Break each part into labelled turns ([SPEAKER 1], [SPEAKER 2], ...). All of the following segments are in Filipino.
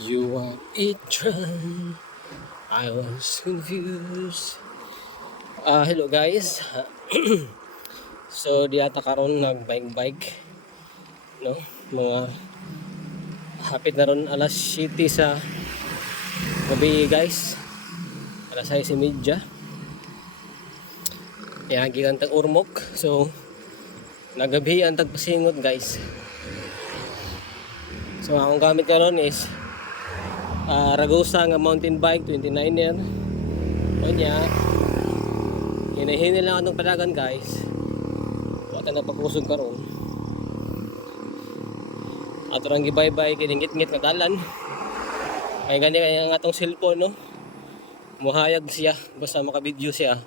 [SPEAKER 1] You are it trying. I was confused. Ah, hello guys. so di ata karon nag bike no mga hapit na ron alas 7 sa gabi guys alas 6 media yan gigantang urmok so nagabi ang tagpasingot guys so akong gamit karon is ah, Ragusa nga mountain bike 29 yan niya. Hinahinil lang atong padagan guys. Wala na pagkusog karon. Ato rang gibaybay kiningit-ngit nga dalan. Ay gani kaya nga atong cellphone no? Muhayag siya. Basta makabidyo siya.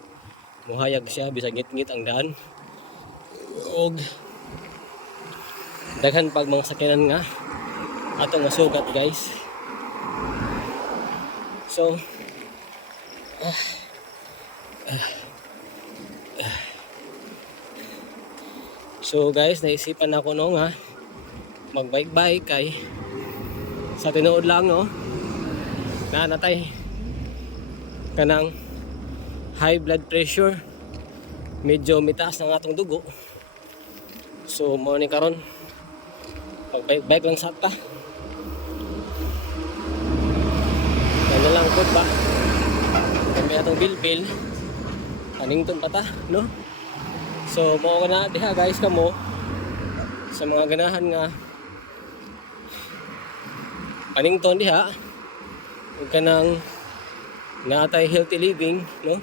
[SPEAKER 1] Muhayag siya. Bisa ngit-ngit ang daan. Og daghan pag mga sakyanan nga. Atong masugat guys so ah, ah, ah. so guys naisipan ako no nga magbike-bike kay sa tinuod lang no? Na natay kanang high blood pressure. Medyo mitaas ng atong dugo. So mo ni karon magbike-bike lang sa ta ano po ba? Kami atong bilbil anington pa ta no? So mo na diha guys kamo. Sa mga ganahan nga Anington diha. Ug kanang naatay healthy living no?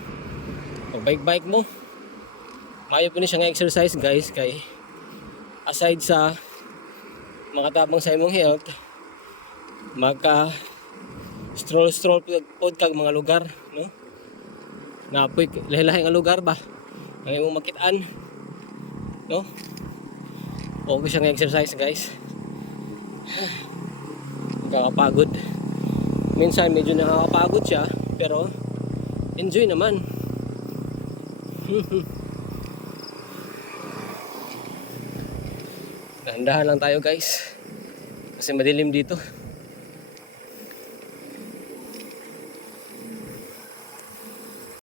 [SPEAKER 1] Pag bike bike mo. Maayo po siya nga exercise guys kay aside sa makatabang sa imong health magka stroll stroll pod kag mga lugar no? Napoy lahi-lahi nga lugar ba? Ang imong makitaan no? Okay siya nga exercise guys. Kakapagod minsan medyo nakakapagod siya pero enjoy naman. Dahan lang tayo guys. Kasi madilim dito